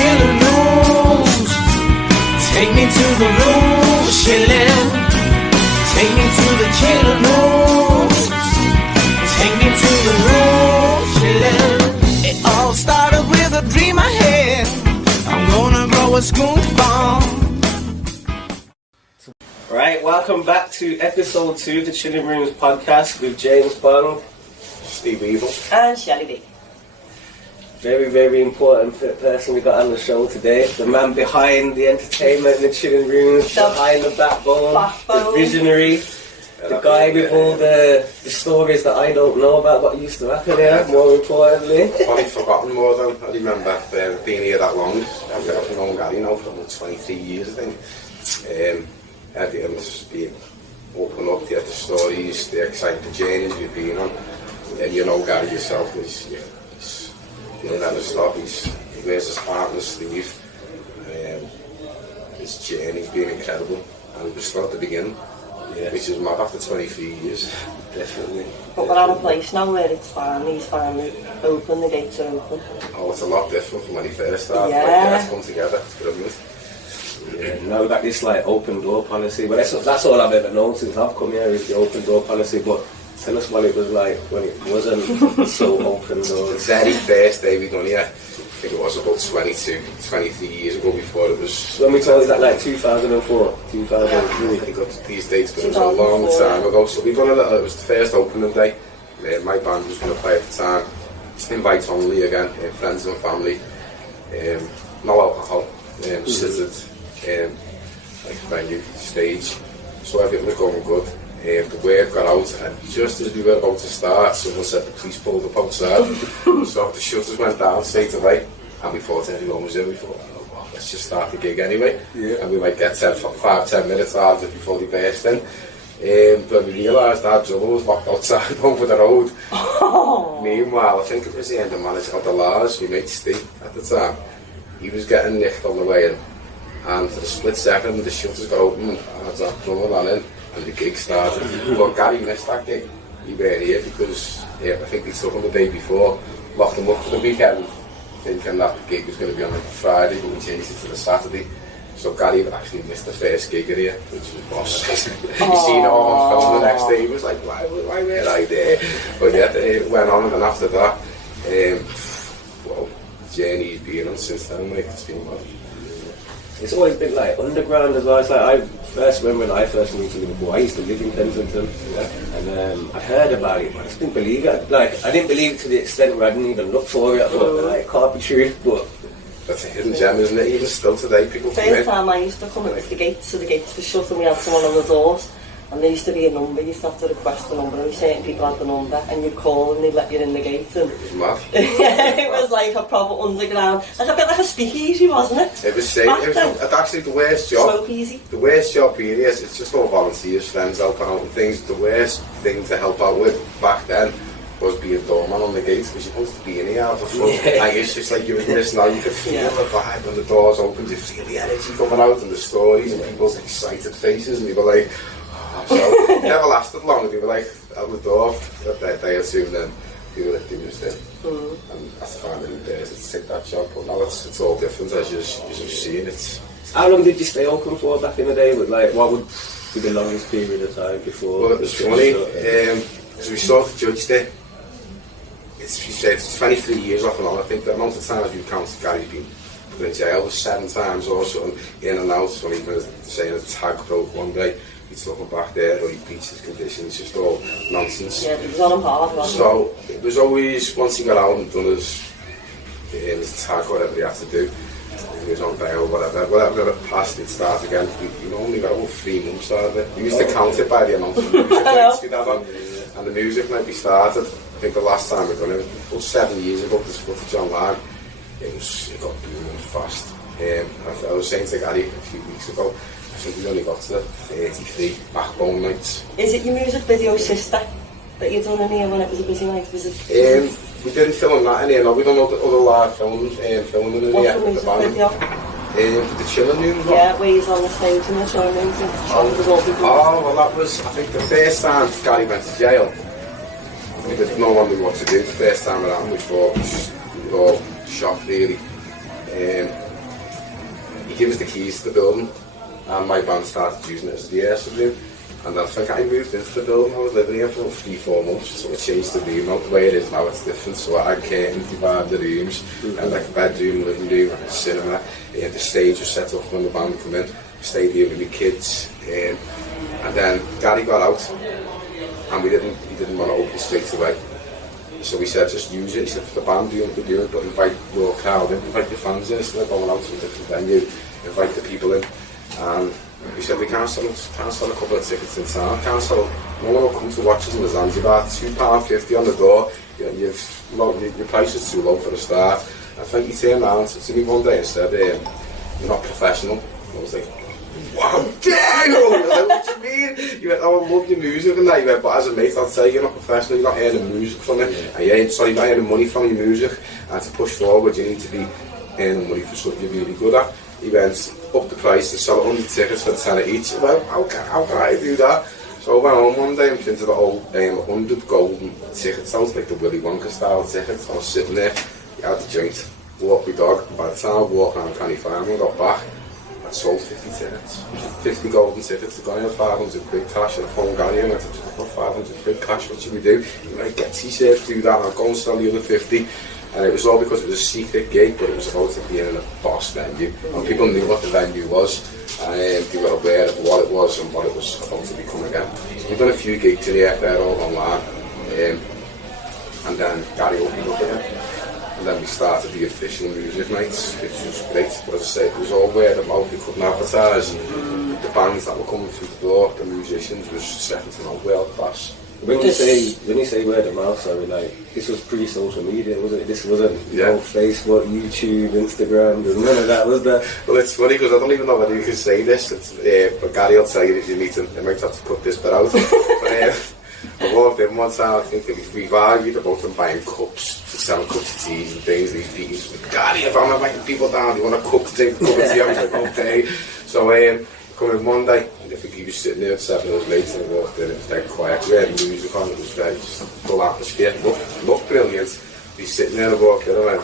Chillin Rooms. Take me to the room, chillin'. Take me to the Chillin Rooms. Take me to the room, chillin'. It all started with a dream I had. I'm gonna grow a skunk farm. Right, welcome back to episode 2 of the Chillin Rooms podcast with James Bong, Ste Weevil, and Shelly. Very, very important person we got on the show today. The man behind the entertainment in the Chillin Rooms, behind the backbone, the visionary, the guy with all the stories that I don't know about what used to happen here, more importantly. I've probably forgotten more than I remember being here that long. I've known Gary now for almost 23 years, I think. Everything's been open up, the stories, the exciting journeys we've been on. And you know Gary yourself, he'll never stop. He wears his heart on his sleeve. His journey's been incredible, and we're still at the beginning, which is mad after 23 years. Definitely. But we're at a place now where he's finally open, the gates are open. Oh, it's a lot different from when he first started. Yeah. Let's come together, it's brilliant. Yeah, now we've got this like open door policy, but that's all I've ever known since I've come here is the open door policy. But tell us what it was like when it wasn't so open doors. The very first day we done here, I think it was about 23 years ago before it was... When we told you that like 2004, 2003. I think these dates it was a long time ago. So we done it was the first opening day. My band was going to play at the time. Invite only again, friends and family. No alcohol, seated, like venue, stage. So everything was going good. The word got out, and just as we were about to start, someone said the police pulled up outside. So the shutters went down straight away, and we thought everyone was in. We thought, oh, well, let's just start the gig anyway, and we might get 5-10 minutes out of it before they burst in. But we realised our drummer was locked outside over the road. Meanwhile, I think it was the end of manager of the Lars, we made Steve at the time. He was getting nicked on the way in, and for a split second the shutters got open, and our drummer ran in. And the gig started. But Gary missed that gig. He weren't here because I think they took him the day before, locked him up for the weekend, thinking that the gig was going to be on like Friday, but we changed it to the Saturday. So Gary actually missed the first gig here, which was boss. He seen it all on film the next day. He was like, why weren't I there? But yeah, it went on, and then after that, well, the journey he's been on since then, like, it's been well. It's always been like underground as well. It's like when I first moved to Liverpool, I used to live in Kensington, and I heard about it, but I just didn't believe it. Like I didn't believe it to the extent where I didn't even look for it. I thought like, it can't be true, but that's a hidden gem, isn't it? Even still today, people come in. First time I used to come, it was the gates, so the gates were shut and we had someone on the doors. And there used to be a number, you used to have to request the number, and certain people had the number, and you'd call and they'd let you in the gate. And it was mad. Yeah, it was like a proper underground, like a bit like a speakeasy, wasn't it? It was safe. It was actually the worst job. Smoke easy. The worst job being here, it's just all volunteers, friends helping out and things. The worst thing to help out with back then was being doorman on the gate, because you're supposed to be in here out the front. Like, it's just like you were missing out. You could feel the vibe when the doors opened, you feel the energy coming out and the stories and people's excited faces, and you were like, so it never lasted long. They were like out the door that day or two, and then they were just in. And that's the time in days to take that job. But now it's all different, as you've seen. How long did you stay open for back in the day? With like, what would be the longest period of time before? Well, it was funny because we sort of judged it. It's 23 years off and on. I think the amount of times we've counted Gary's been put in jail was 7 times or something, in and out. So even saying a tag broke one day, he took him back there, or he beats his conditions, just all nonsense. Yeah, it was on him hard, wasn't it? So it was always, once he got out and done his tag, whatever he had to do, he was on bail, whatever it passed, he'd start again. We only got about 3 months out of it. We used to count it by the amount of music nights we'd have on, and the music night we started. I think the last time we done it was 7 years ago. There's footage online. It got booming fast. I was saying to Gary a few weeks ago, I think we only got to 33 backbone nights. Is it your music video Sister that you done in here when it was a busy night? Was it? We didn't film that in here. No, we done other live filming in here. What's the music video? The Chillin Rooms. Yeah, where he's on the stage in the Chillin Rooms and well, that was, I think, the first time Gary went to jail. We didn't know what to do the first time around. We thought we were all shocked, really. he gave us the keys to the building, and my band started using it as the rehearsal room. And I think I moved into the building. I was living here for 3-4 months, so I changed the room out. The way it is now, it's different. So I had curtains divided the rooms, and like a bedroom, living room, and a cinema. The stage was set up when the band come in. I stayed here with my kids, and then Gary got out, and he didn't want to open straight away. So we said, just use it. He said, for the band, do what you do, but invite your crowd in, invite your fans in, instead of going out to a different venue, invite the people in. And we said, we can't sell a couple of tickets in town, no one will come to watch us in the Zanzibar, £2.50 on the door, your price is too low for the start. I think he turned around to me one day and said, you're not professional. I was like, wow, dare you! I was like, what do you mean? You went, oh, I love your music and that. You went, but as a mate, I'd say you're not professional, you're not earning music from it. And you're not earning money from your music. And to push forward, you need to be earning money for something you're really good at. He went up the price and sold 100 tickets for £10 each. Well, how can I do that? So I went home one day and printed a whole 100 golden tickets out, like the Willy Wonka style tickets. I was sitting there, I had the joint, walked my dog. By the time I walked around Canny Farm and got back, I sold 50 tickets, 50 golden tickets. The guy had 500 quid cash, and I phoned Gary and I said, I've got 500 quid cash, what should we do? He went, get t-shirts, do that, and I'll go and sell the other 50. And it was all because it was a secret gig, but it was about it being in a boss venue. And people knew what the venue was, and they were aware of what it was and what it was about to become again. So we've done a few gigs in the air there, all online. And then Gary opened up again. And then we started the official music nights, which was great. But as I say, it was all word of mouth, we couldn't advertise. The bands that were coming through the door, the musicians, was second to none, world class. When you say word of mouth, sorry, like, this was pre-social media, wasn't it? This wasn't Facebook, YouTube, Instagram, there's none of that, was there? Well, it's funny because I don't even know whether you can say this, but Gary will tell you if you meet him, I might have to cut this bit out. But I walked in one time, I think we've argued about them buying cups, selling cups of teas and things, these people. Gary, if I'm inviting people down, you want a cup to take a cup of tea? I was like, okay. So, come in one day, and I think he was sitting there at 7 hours later, and I walked in, it was dead quiet, we had music on, it was very full atmosphere, looked brilliant. He's sitting there and I walked in and I went,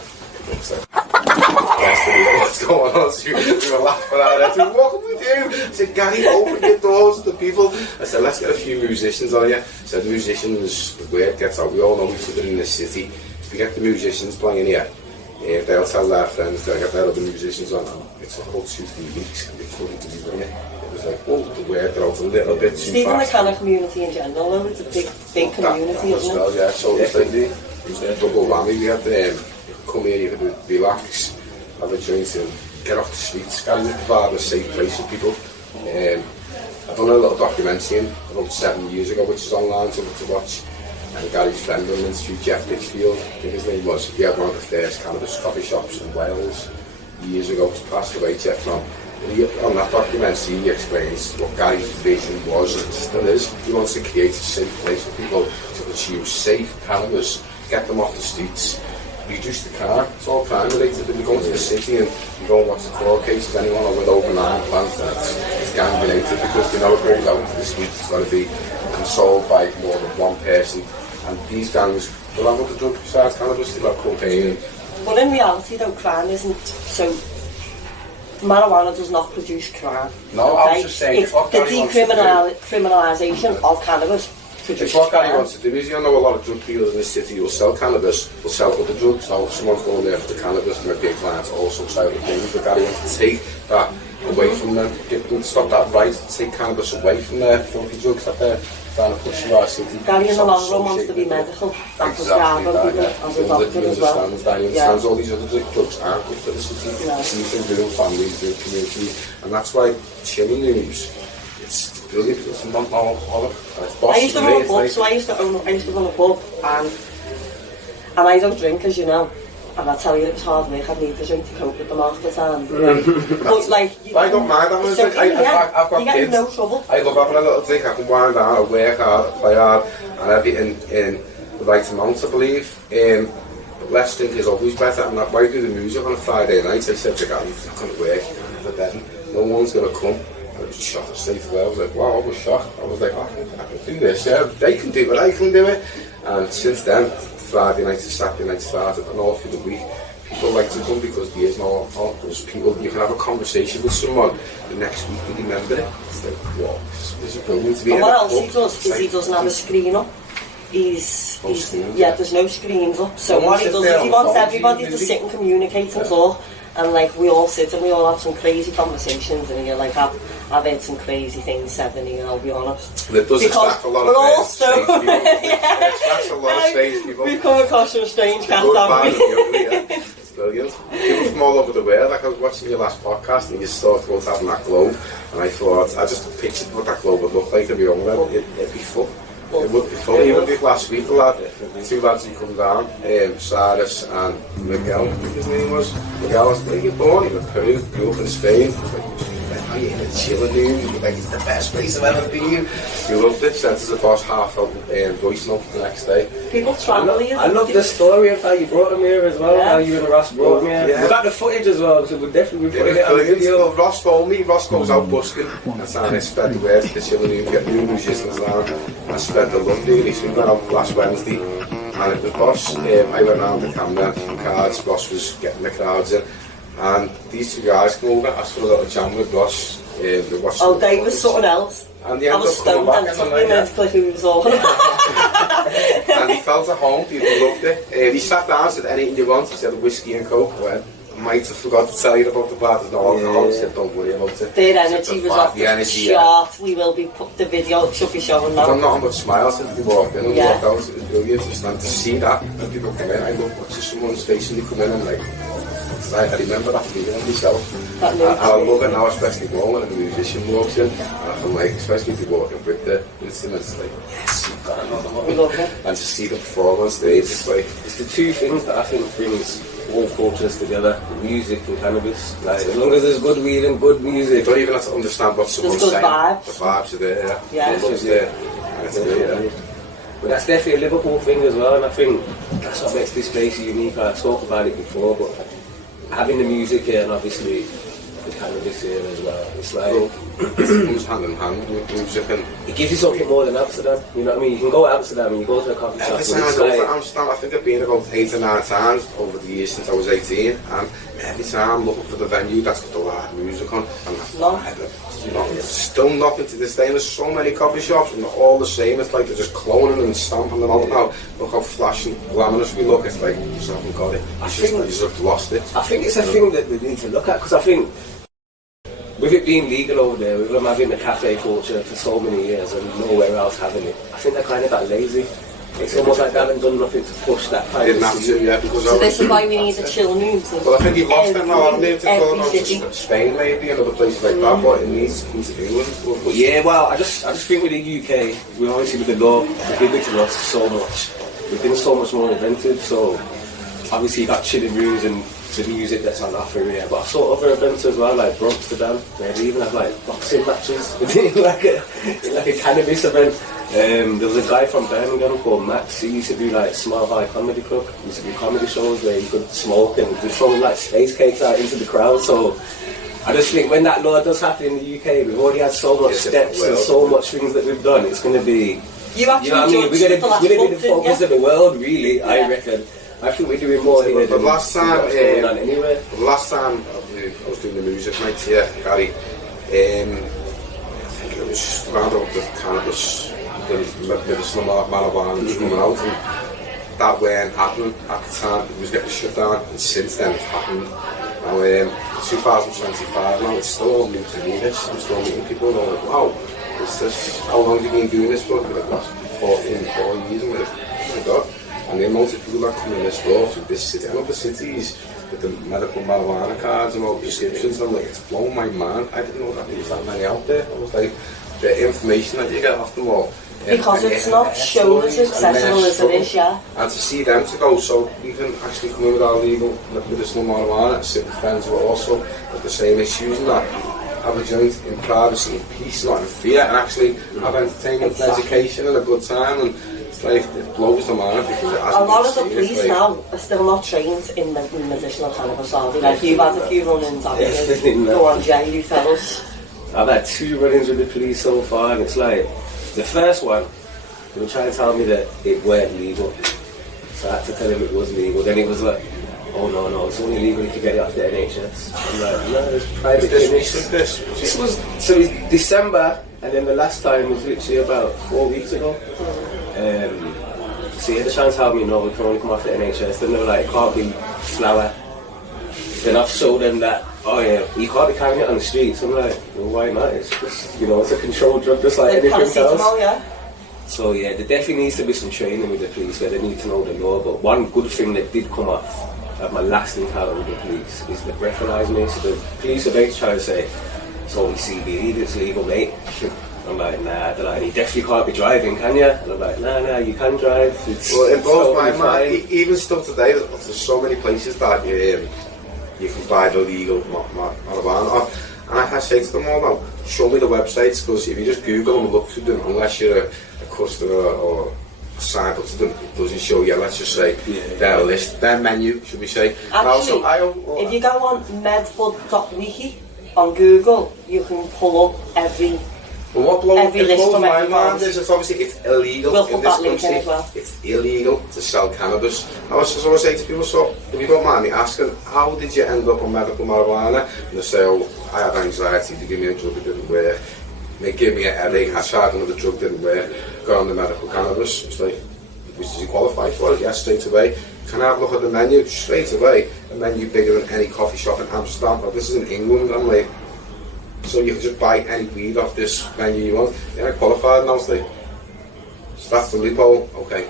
looks like, what's going on? So we were laughing at it. I said, what can we do? I said, Gary, open your doors to the people. I said, let's get a few musicians on you. I said, musicians, the word gets out, we all know each other in this city. If we get the musicians playing here, they'll tell their friends, they'll get their other musicians on. It's about 2-3 weeks and they couldn't believe it. It was like, oh, the word got out a little bit too even fast. the kind of community in general, though, it's a big community, isn't it? Well, yeah, so it was a double whammy. We had come here, you could relax, have a drink and get off the streets. Gary was providing a safe place for people. I've done a little documentary about 7 years ago, which is online to watch. And Gary's friend on into Jeff Litchfield, I think his name was. He had one of the first cannabis coffee shops in Wales years ago. He passed away, Jeff from. On that documentary, he explains what Gary's vision was and still is. He wants to create a safe place for people to consume safe cannabis, get them off the streets, reduce the crime. It's all crime related. If you go into the city and you go and watch the court cases, anyone with over 9 plants, it's gang related because they know it goes out into the streets. It's got to be controlled by more than one person. And these gangs will have other drugs besides cannabis, they'll have cocaine. But in reality, though, crime isn't so. Marijuana does not produce crime. No, okay? I was just saying, it's the decriminalisation of cannabis. It's what Gary wants to do. Is, you know, a lot of drug dealers in this city will sell cannabis, will sell other drugs. So if someone's going there for the cannabis, there might be a client also sell other things. But Gary wants to take that away from them, stop that right, take cannabis away from their filthy drugs that they're trying to push through our city. Gary in the long run wants to be medical. That's exactly that, as a doctor as well. He understands all these other drugs aren't good for the city. He sees them doing families, doing community, and that's why Chillin Rooms, it's brilliant. It's not all I used to run a pub, so I used to run a pub, and I don't drink, as you know. And I tell you, it was hard work. I need to drink to cope with them half the time. But like, I don't mind. I've got kids. No trouble. I love having a little drink. I can wind down, I work hard, I play hard, and everything in the right amount, I believe. But less drink is always better. And that's why I do the music on a Friday night. I said to Gary, it's not going to work. You're going to no one's going to come. I was shocked straight away. I was like, wow, I was shocked. I was like, I can do this. Yeah, they can do it. I can do it. And since then, Friday night to Saturday night started, and all through the week, people like to come because there is no alcohol. Because people, you can have a conversation with someone the next week and remember it. It's like, whoa, this is brilliant to be. And what else he does is he doesn't have a screen up. There's no screens up. So what he does is he wants everybody to sit and communicate and talk. And like we all sit and we all have some crazy conversations, and you're like, I've heard some crazy things said, and I'll be honest. It does attract a lot of strange people. It attracts a lot of strange people. We've come across some strange cats, Good, haven't bad, we? and ugly, yeah. It's brilliant. People from all over the world. Like I was watching your last podcast, and you started about having that globe, and I thought, I just pictured what that globe would look like to be young then. It'd be full. It would be funny. Even the last week, the two lads who come down, Cyrus and Miguel, I think his name was. Miguel was, where you born? He was Peru, grew up in Spain. I was like, are you in a Chillin Rooms? Like, it's the best place I've ever been. You loved it. Sent us across half a voice note the next day. People travel here. I love the story of how you brought him here as well, how you and Ross brought him here. Yeah. We got the footage as well, so we'll definitely be putting it on video. Ross phoned me. Ross goes out busking. That's how I spread the word to the Chillin Rooms, get new musicians down. I spread the love really. So we went out last Wednesday, and it was Ross. I went round the camera, the cards. Ross was getting the crowds in, and these two guys come over, asked for a little jam with Ross. They was something else. And they I was stoned and something meant to who was all. And he felt at home, people loved it. He sat down and said, anything you want? He said, whiskey and coke. I went, I might have forgot to tell you about the bar, there's no alcohol. He said, don't worry about it. Their energy was off the chart. We will be put the video, should be showing now. I've nothing but smiles since they walked in and walked out. It was brilliant just to see that. When people come in, I love watching someone's face and they come in and like, I remember that feeling myself. And I love it now, especially more when a musician walks in. And like, especially if you're walking with the instruments, like, yes, you've got another one. And to see the perform on stage, it's like... It's the two things that I think brings all cultures together, music and cannabis. Like, as long as there's good weed and good music. You don't even have to understand what someone's saying. Vibes. The vibes are there, yeah. The love's there. And it's there, yeah. But that's definitely a Liverpool thing as well, and I think that's what makes this place unique. I spoke about it before, but having the music here and obviously the cannabis here as well, it's like it goes hand in hand with music, and it gives you something more than Amsterdam. You know what I mean? You can go to Amsterdam and you go to a coffee shop. Every time I go to Amsterdam, I think I've been about 8 or 9 times over the years since I was 18, and every time I'm looking for the venue that's got the live music on, and it's still nothing to this day. And there's so many coffee shops and they're all the same. It's like they're just cloning and stamping them out now. Look how flash and glamorous we look. It's like you just haven't got it. You just have lost it. I think it's a thing that we need to look at, because I think with it being legal over there, with them having the cafe culture for so many years and nowhere else having it, I think they kind of got lazy. It's almost like they haven't done nothing to push that kind of thing. Yeah, because so this is why we need the Chillin Rooms. Well, I think you've lost them now, haven't they? To go to Spain maybe and other places like that, but it needs to come to England. But yeah, well, I just think with the UK, we obviously with the law, they give it to us so much. We've been so much more inventive, so obviously you got Chillin Rooms and the music that's on offer here, but I saw other events as well, like Amsterdam, where they even have like boxing matches in like a cannabis event. There was a guy from Birmingham called Max. He used to do like Small High Comedy Club. He used to do comedy shows where you could smoke and be throwing like space cakes out into the crowd. So I just think when that law does happen in the UK, we've already had so much steps and so much things that we've done. It's going to be, you know what I mean? We're going to be the focus of the world, really. Yeah. I reckon. I think we're doing more here than last time. Anyway. Last time I was doing the music nights here, Gary. I think it was around about the cannabis. The medicinal marijuana was coming out, and that weren't happening at the time. It was getting shut down, and since then it's happened. Now, 2025 now, it's still all new to me. I'm still meeting people, and I'm like, wow, how long have you been doing this for? Like, last 4 years, and we're like, oh my god. And the amount of people that come in this door from this city and other cities with the medical marijuana cards and all prescriptions, I'm like, it's blown my mind. I didn't know that there was that many out there. I was like, the information that you get off them all. Because it's not shown as accessible as it is, yeah. And to see them to go, so you can actually come in with our legal medicinal marijuana, sit with friends who are also with the same issues and that, have a joint in privacy and peace, not in fear, and actually have entertainment and education and a good time. And it's like, it blows the mind because it hasn't. A lot of the police now are still not trained in medicinal cannabis, are they? Like, you've had a few run-ins, haven't you? Go on, Jay, you tell us. I've had 2 run-ins with the police so far, and it's like, the first one, they were trying to tell me that it weren't legal. So I had to tell him it was legal. Then it was like, oh no, it's only legal if you get it off the NHS. I'm like, no, it's private clinics. This was, so it's December, and then the last time was literally about 4 weeks ago. So he had the chance to help me, no, we can only come off the NHS. Then they were like, it can't be flour. Then I've showed them that, oh yeah, you can't be carrying it on the streets. I'm like, well, why not? It's just, you know, it's a controlled drug just like anything else. Yeah. So yeah, there definitely needs to be some training with the police where they need to know the law. But one good thing that did come off at my last encounter with the police is they breathalyzed me. So the police are basically trying to say, it's only CBD that's legal, mate. I'm like, nah, they're like, you definitely can't be driving, can you? And I'm like, nah, you can drive. Well, it blows my mind. Even still today, there's so many places that you can buy the legal marijuana. And I say to them all now, show me the websites, because if you just Google them and look through them, unless you're a customer or signed up to them, it doesn't show you, let's just say, their list, their menu, should we say. Actually, if you go on medbud.wiki on Google, you can pull up every list from every mind is it's obviously it's illegal we'll in this country. Well. It's illegal to sell cannabis. I always say to people, so if you don't mind me asking, how did you end up on medical marijuana? And they say, oh, I had anxiety, they give me a drug, it didn't work. They give me a headache, I tried another drug, didn't work. Got on the medical cannabis. It's like, did you qualify for it? Yes, straight away. Can I have a look at the menu? Straight away. A menu bigger than any coffee shop in Amsterdam. But this is in England. I'm like, so you can just buy any weed off this menu you want. Yeah, I qualified now, so that's the loophole. Okay.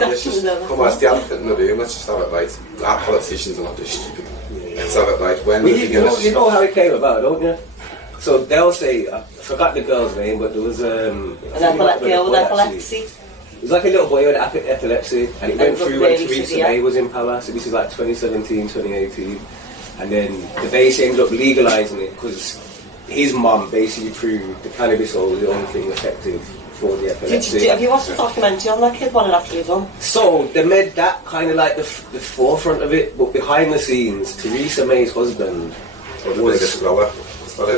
Let's just come on, it's the elephant in the room. Let's just have it right. Our politicians are not this stupid. Let's have it right. When you know how it came about, don't you? So they'll say, I forgot the girl's name, but there was an girl with epilepsy. It was like a little boy with epilepsy, and it went through when Theresa May was in power. So this is like 2017, 2018. And then the base ended up legalising it because his mum basically proved the cannabis oil was the only thing effective for the epilepsy. Have you watched the documentary on that kid, what it actually done? So they made that kind of like the forefront of it, but behind the scenes, Theresa May's husband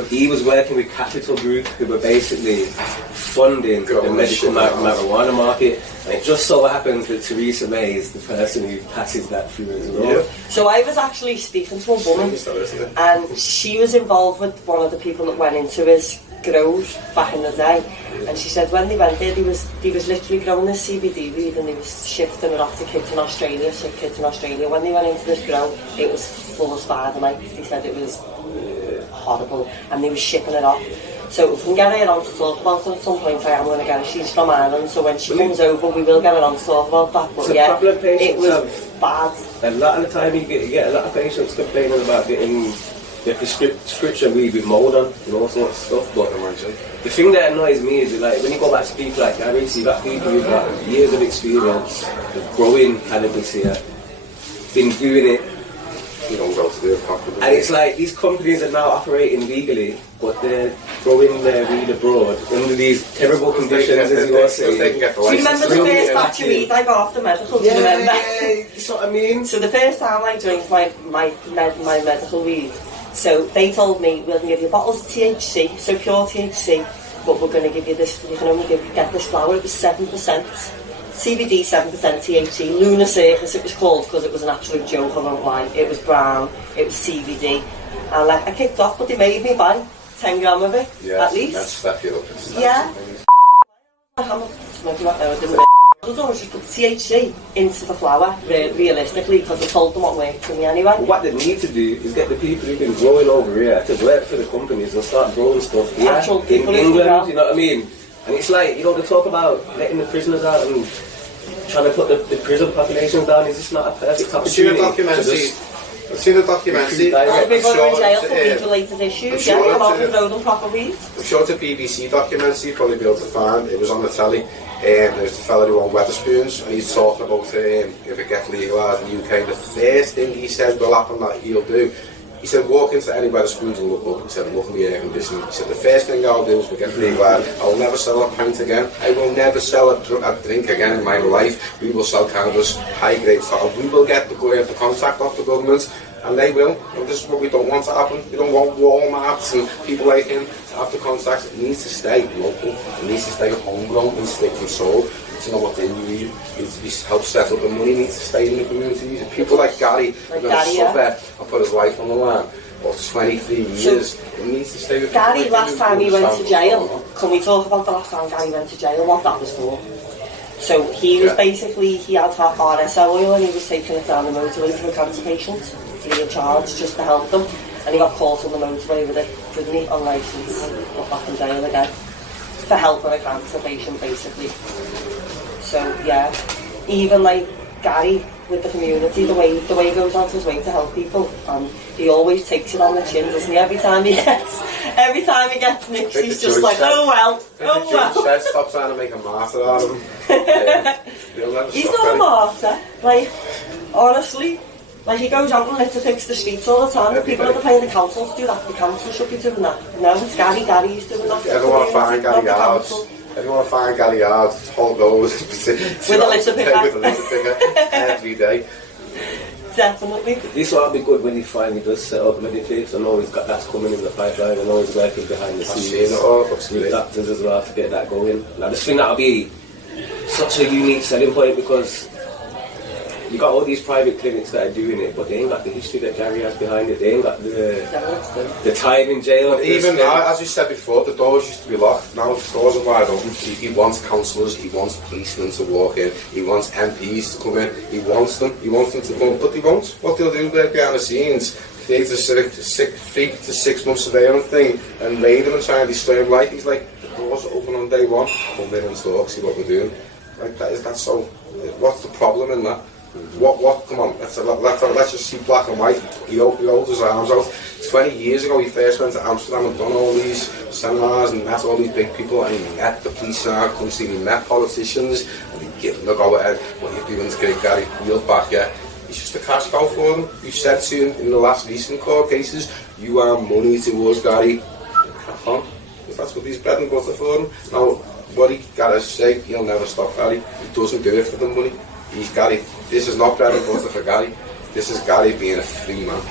he was working with Capital Group, who were basically funding the medical marijuana market, and it just so happens that Theresa May is the person who passes that through as well. Yeah. So I was actually speaking to a woman, and she was involved with one of the people that went into his grows back in the day, and she said when they went there, he was literally growing this CBD weed, and they was shifting it off to kids in Australia, sick kids in Australia. When they went into this grow, it was full of spider mites. They said it was horrible, and they were shipping it off. So if we can get her on to talk about it at some point, I am going to get her. She's from Ireland, so when she comes over, we will get her on to talk about that. But yeah, it was bad. A lot of the time, you get a lot of patients complaining about getting the prescription weed with mould on and all sorts of stuff. But the thing that annoys me is that, like, when you go back to people like Cannabis, you've got people who've got years of experience growing cannabis here, been doing it. You don't go to do it properly. And it's like these companies are now operating legally, but they're growing their weed abroad under these terrible conditions, as you were saying. Do you remember the first batch of weed I got off the medical? Do you remember? Yeah, that's what I mean. So the first time I drank my medical weed, so they told me we're going to give you bottles of THC, so pure THC, but we're going to give you this, you can only get this flower. It was 7%. CBD, 7% THC, Lunar Circus it was called because it was an absolute joke, I won't lie. It was brown, it was CBD, and I kicked off, but they made me buy 10 gram of it, at least. That's step you up. Yeah. I'm not smoking that now, I didn't. I was always just put THC into the flower, realistically, because I told them what worked for me anyway. What they need to do is get the people who've been growing over here to work for the companies and start growing stuff here in England, you know what I mean? And it's like, you know, they talk about letting the prisoners out and trying to put the prison populations down. Is this not a perfect opportunity? I've seen the documentary. People are in jail for weed-related issues. Yeah, come on and grow them proper weed. I'm sure it's a BBC documentary, you'll probably be able to find. It was on the telly. There's the fella who owned Wetherspoons, and he's talking about if it gets legalised in the UK, the first thing he says will happen that he'll do. He said, walk into any Wetherspoons and look up. He said, look at the air conditioning. He said, the first thing I'll do is we get legalised. I will never sell a pint again. I will never sell a drink again in my life. We will sell cannabis, high grade stock. We will get the contact of the government, And they will. And this is what we don't want to happen. We don't want Walmarts and people like him to have the contacts. It needs to stay local. It needs to stay homegrown. It needs to stay controlled. It needs to know what they need. It needs to be help settle. The money needs to stay in the communities. And people like Gary are going to suffer and put his life on the line. Or 23 years. It needs to stay with Gary, last time he went to jail, can we talk about the last time Gary went to jail, what that was for? So he was basically, he had RSO oil and he was taking it down the motorway to a cancer patient, free of charge, just to help them. And he got caught on the motorway with it, didn't he, on licence, got back in jail again. For helping a cancer patient, basically. So, yeah, even like Gary, with the community, the way he goes out his way to help people, and he always takes it on the chin, doesn't he? Every time he gets nicked, he's just like, oh well. Said, stop trying to make a martyr out of him. He's not a martyr, like, honestly. Like, he goes out and litter picks the streets all the time. The people that are paying the council to do that, the council should be doing that. No, it's Gary's doing that. Everyone want to find Gary out. Everyone want to find Gary out, hold those with a litter picker every day. Definitely. This will be good when he finally does set up Meditate. I know he's got that's coming in the pipeline. I know he's working behind the scenes with doctors as well to get that going. And I just think that'll be such a unique selling point because you got all these private clinics that are doing it, but they ain't got the history that Gary has behind it. They ain't got the time in jail. But even now, as we said before, the doors used to be locked. Now the doors are wide open. He wants councillors, he wants policemen to walk in, he wants MPs to come in, he wants them to come, but they won't. What they'll do behind the scenes, create a 3 to 6 month surveillance thing and raid him and try and destroy him. Like, he's like, the doors are open on day one, come in and talk, see what we're doing. Like, that so, what's the problem in that? What, come on, let's just see black and white. He holds his arms out. 20 years ago he first went to Amsterdam and done all these seminars and met all these big people, and he met the police in our country, he met politicians, and he gave them a go ahead. What are you doing to get Gary wheeled back, yeah? He's just a cash cow for them. You said to him in the last recent court cases, you are money towards Gary. Crack on. If that's what he's bread and butter for him. Now, what he gotta say, he'll never stop Gary. He doesn't do it for the money. He's Gary. This is not bread and butter for Gary. This is Gary being a free man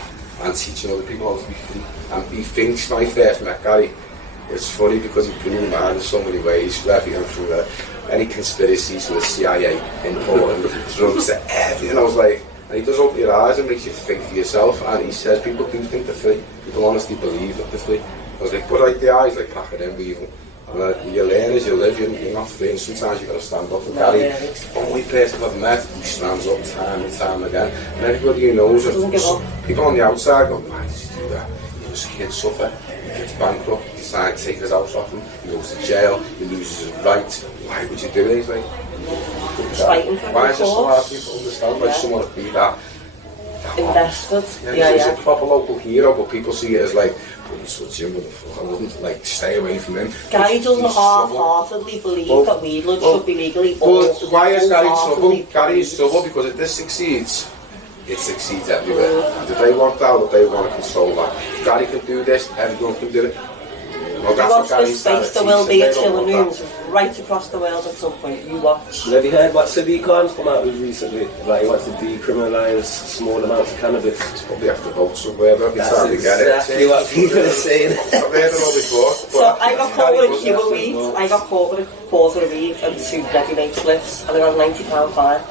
and teaching other people how to be free. And he thinks, when I first met Gary, it's funny because he blew my mind in so many ways. Everything from any conspiracies to the CIA, importing drugs to everything. I was like, and he does open your eyes and makes you think for yourself. And he says people do think they're free. People honestly believe that they're free. I was like, but like the eyes like pack it in, Weevil. And you learn as you live, you're not free, and sometimes you've got to stand up. And Gary, the only person I've met who stands up time and time again. And everybody who knows it, people on the outside go, why does he do that? He was a kid suffer, he gets bankrupt, he decides to take his house off him, he goes to jail, he loses his rights. Why would you do it? He's like, why is it so hard for you to understand? Why someone would be that invested? He's a proper local hero, but people see it as like, I wouldn't touch him, I wouldn't like stay away from him. Gary doesn't half-heartedly believe that weed should be legally. But why is Gary in trouble? Gary is in trouble because if this succeeds, it succeeds everywhere. And if they want that, if they want to control that, if Gary can do this, everyone can do it. Well, you watch this space, there will be Chillin Rooms right across the world at some point. You watch. Have you heard what Sadiq Khan's come out with recently? Like he wants to decriminalise small amounts of cannabis. It's probably have to vote somewhere, but that's exactly what people are saying. I've heard it all before. So I got caught with a cube of weed. I got caught with a quarter of weed and 2 ready-made spliffs, and I got a £90 fine.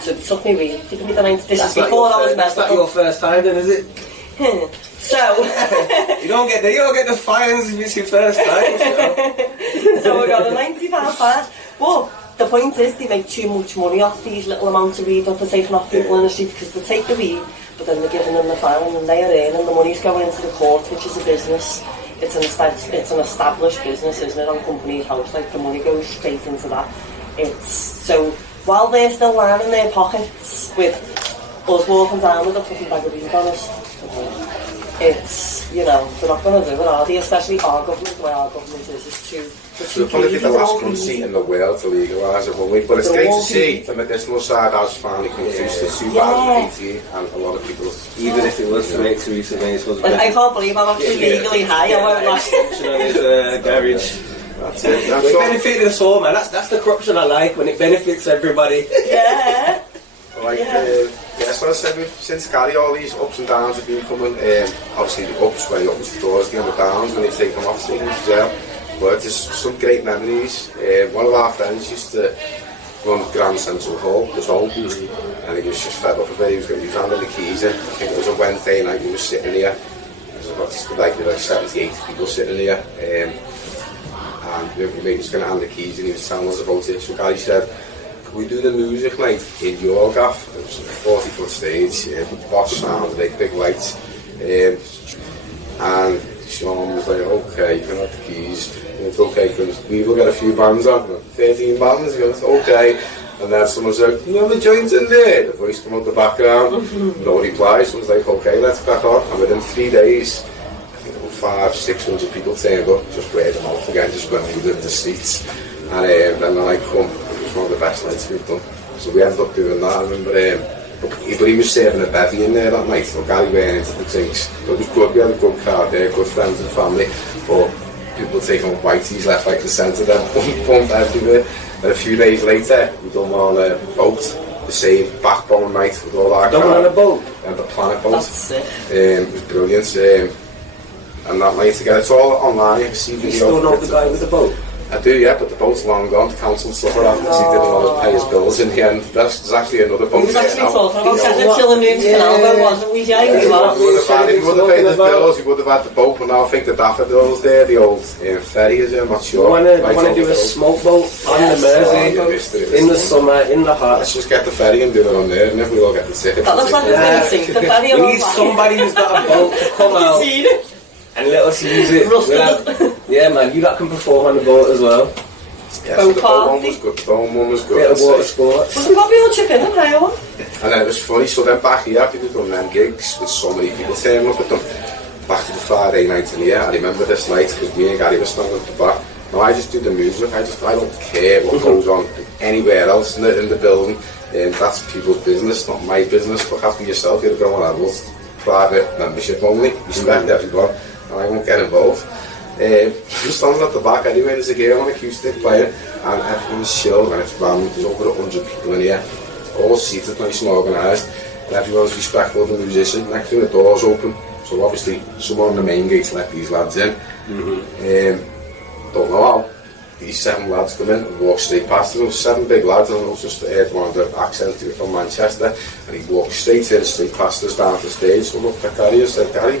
So it took me weed. They give me the 90. This is before I was medical. That's not your first time, then, is it? So you don't get the fines if it's your first time. So I got a £90 fine. But the point is, they make too much money off these little amounts of weed that they're taking off people in the street, because they take the weed, but then they're giving them the fine, and they are earning the money's going into the court, which is a business. It's an established business, isn't it, on company's house? Like the money goes straight into that. It's so while they're still lining their pockets with us walking down with a fucking bag of weed on us. It's, you know, they're not going to do it, are they? Especially our government, the way our government is too... We'll probably be the last country in the world to legalise it, won't we? But it's great to see the medicinal side has finally come through to 2018, and a lot of people, even if it was to make Theresa May's husband... I can't believe I'm actually legally high, I won't lie. On his garage. That's it. It benefited us all, man. That's the corruption I like, when it benefits everybody. Yeah. Like, so I said, since Gary, all these ups and downs have been coming. Obviously the ups where he opens the doors, and the downs when they take them off, take them to jail. But there's some great memories. One of our friends used to run Grand Central Hall, the home, and he was just fed up of it. He was handing the keys in. I think it was a Wednesday night. He was sitting here. There was about like 70, 80 people sitting here, and we was going to hand the keys, and he was telling us about it. So Gary said, "We do the music night in your gaff." It was a 40-foot stage, boss sound, big lights, and Sean was like, "Okay, you can have the keys." And it's okay because Weevil got a few bands on, 13 bands. He goes, "Okay." And then someone said, "You have a joint in there?" The voice came out the background. No reply. Someone's like, "Okay, let's back on." And within 3 days, I think about 500-600 people turned up, just weighed them out again, just went through the streets. And then the night come, it was one of the best nights we've done. So we ended up doing that. I remember, but he was serving a bevy in there that night, so Gary went into the drinks. But it was good, we had a good crowd there, good friends and family. But people taking up whiteys left, right and centre, then pumped everywhere. And a few days later, we done on a boat, the same backbone night with all our crowd. Done on a boat? And the Planet boat. That's sick. It was brilliant. And that night again, it's all online, you can see video. You still know the guy with the boat? I do, yeah, but the boat's long gone. The council suffered after he didn't want to pay his bills in the end. There's actually another boat. He was actually talking about setting up Chillin Rooms Canal, wasn't we? Yeah, if he would have paid his bills, he would have had the boat, but now I think the daffodils there, the old ferry is there, I'm not sure. Want to do a smoke boat on the Mersey in the summer, in the hot. Let's just get the ferry and do it on there, and if we all get the ticket. That looks like it's going to sink the ferry on. We need somebody who's got a boat to come out and let us use it. Yeah, man, you lot can perform on the boat as well. Yeah, so the boat one was good. The boat one was good. Bit of water sports. Wasn't probably all chip in and hire one. And then it was funny. So then back here, after we'd done them gigs with so many people turning up at them, back to the Friday night in here. I remember this night because me and Gary were standing at the back. Now I just do the music. I don't care what goes on anywhere else in the building. That's people's business, not my business. Look after yourself. You're going on adults, private membership only. Respect everyone. And I won't get involved. I'm standing at the back anyway, there's a girl on acoustic playing and everyone's chill and it's random, there's over 100 people in here, all seated, nice and organised, and everyone's respectful of the musician. Next thing the doors open, so obviously someone on the main gate let these lads in. Don't know how. These 7 lads come in and walk straight past them. 7 big lads, and I was just heard one of the accents from Manchester, and he walked straight in, straight past us down the stage. So I looked at Gary and said, "Gary,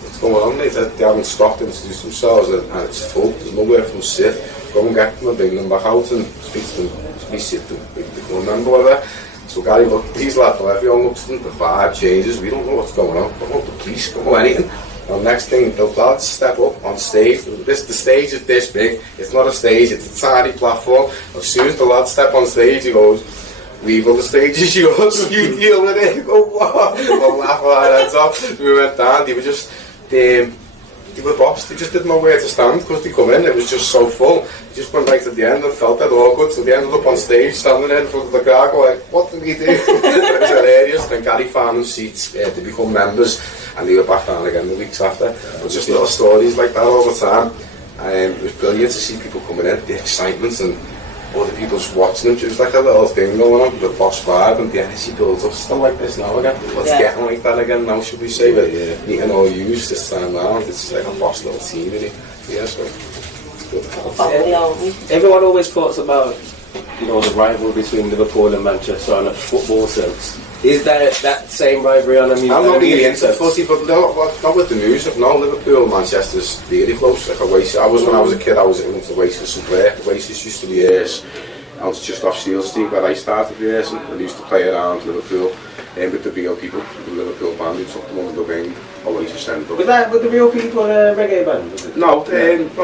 what's going on, mate?" They haven't stopped to introduce themselves and it's full, there's nowhere for them to sit. Go and get them and bring them back out and speak to them, we sit them, become a member whatever. So Gary looked, these lads, everyone looks at them, the vibe changes, we don't know what's going on, don't know the police, don't know anything. And next thing, the lads step up on stage. The stage is this big, it's not a stage, it's a tiny platform. As soon as the lads step on stage, he goes, "Weevil, the stage is yours, you deal with it." Go, "What?" We'll laugh our heads off. We went down, they were just, they were boss, they just didn't know where to stand because they come in, it was just so full. They just went right to the end and felt that awkward, so they ended up on stage standing in front of the crowd going, "What did we do?" It was hilarious. Then Gary found them seats to become members and they were back down again the weeks after. But just little stories like that all the time. It was brilliant to see people coming in, the excitement and other people just watching them. It was like a little thing going on, the boss vibe and the energy builds up. Still like this now again. Let's get like that again now, should we say? But meeting all yous this time round, it's like a boss little team in it. Yeah, so it's good. Everyone always talks about, the rivalry between Liverpool and Manchester on a football sense. Is that same rivalry on a music? I'm not really into footy, but not with the music. No, Liverpool, Manchester's really close. Like Oasis. When I was a kid, I was into Oasis and Blair. Oasis used to be out just off Seal Street where I started years, and I used to play around Liverpool with the real people, the Liverpool band who took them under the wing. Oasis ended up. Was the real people a reggae band? Was it? No,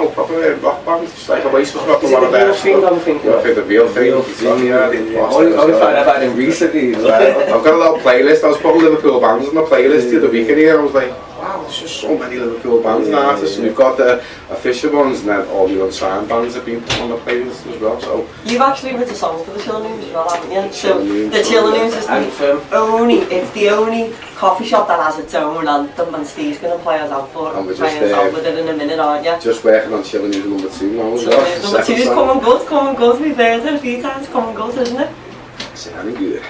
proper rock band. It's like Oasis was probably one of their. I think the real thing. Only found out about them recently. I've got a little playlist. I was putting Liverpool bands on my playlist the other week in here. I was like, wow, there's just so many Liverpool bands and artists. And we've got the official ones, and then all the unsigned bands have been put on the playlist as well. So you've actually written a song for the Chillin Rooms as well, haven't you? So the Chillin Rooms is the only coffee shop that has its own anthem, and Steve's going to play us out for it. And we're just with it in a minute, aren't you? Just working on Chillin Rooms number 2 now as well. Number 2 is coming good. We've heard it a few times, coming good, isn't it? Sounding good.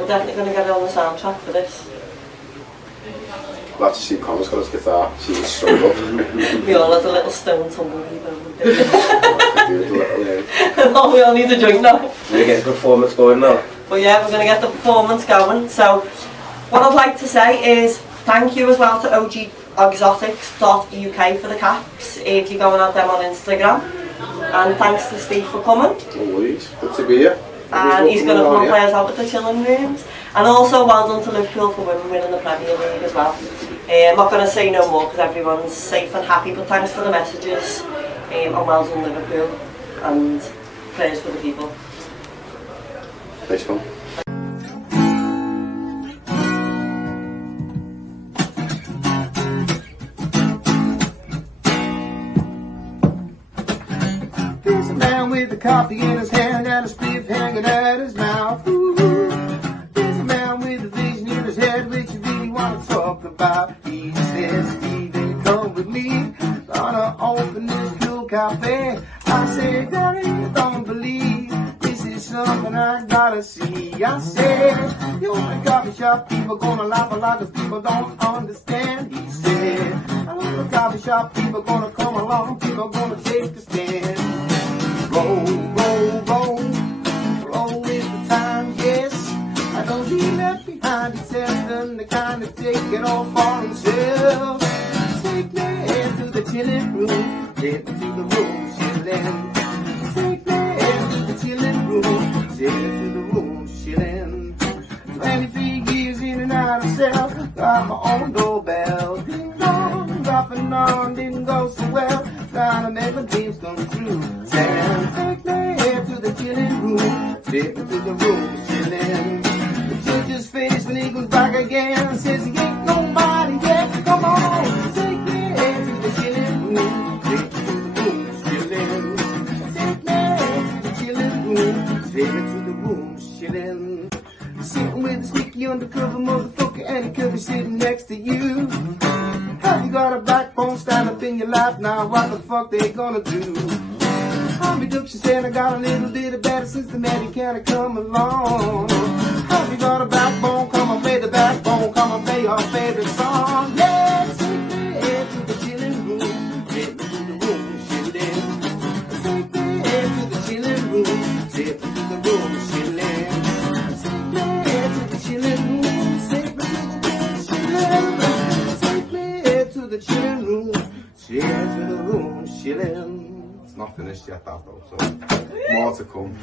We're definitely going to get it on the soundtrack for this. Let's see Connor's got his guitar. She's struggled. We all had a little stone tumbleweed moment. Little, No, we all need a drink now. We get the performance going now. But yeah, we're going to get the performance going. So what I'd like to say is thank you as well to ogexotics.uk for the caps if you're going at them on Instagram. And thanks to Steve for coming. Always. Good to be here. And he's going to come and play us out with the Chillin Rooms. And also well done to Liverpool for women winning the Premier League as well. I'm not going to say no more because everyone's safe and happy, but thanks for the messages. And well done Liverpool. And prayers for the people. Nice one. There's a man with a coffee in his hand and a spliff hanging out his mouth. Ooh. There's a man with a vision in his head which you really want to talk about. He says, Steven, come with me. Gonna open this cool cafe. I said, Daddy, I don't believe this is something I gotta see. I said, you open a coffee shop, people gonna laugh a lot cause people don't understand. He said, I open a coffee shop, people gonna come along, people gonna take a stand. Roll, roll, roll, roll with the time, yes. I don't be left behind, except them the kind of take it all for himself. Take me to the chillin' room, take me to the room, chillin'. Take me to the chillin' room, take me to the room, chillin'. 23 years in and out of cell, got my own doorbell. Ding dong, dropping on, didn't go so well. Trying to make my dreams come true. Sam, take me to the chillin' room, take me to the room, chillin'. The judge's face when he goes back again, says he ain't nobody yet. Come on, take me to the chillin' room, take me to the room, chillin'. Take me to the chillin' room, take me to the room, chillin'. Sitting with a sneaky undercover motherfucker and he could be sitting next to you. Have you got a backbone stand up in your lap now? What the fuck they gonna do? I'll be Duke, she said I got a little bit of better since the Medicare come along. Have you got a backbone? Come and play the backbone. Come and play your favorite song. Yeah, take me to the chillin' room. Take me to the room, chillin'. Take me to the chillin' room. Take me to the room, chillin'. Take me to the chillin' room. Take me to the room, chillin'. Take me to the chillin' room. Take me to the room, chillin'. It's not finished yet, that though, so more to come.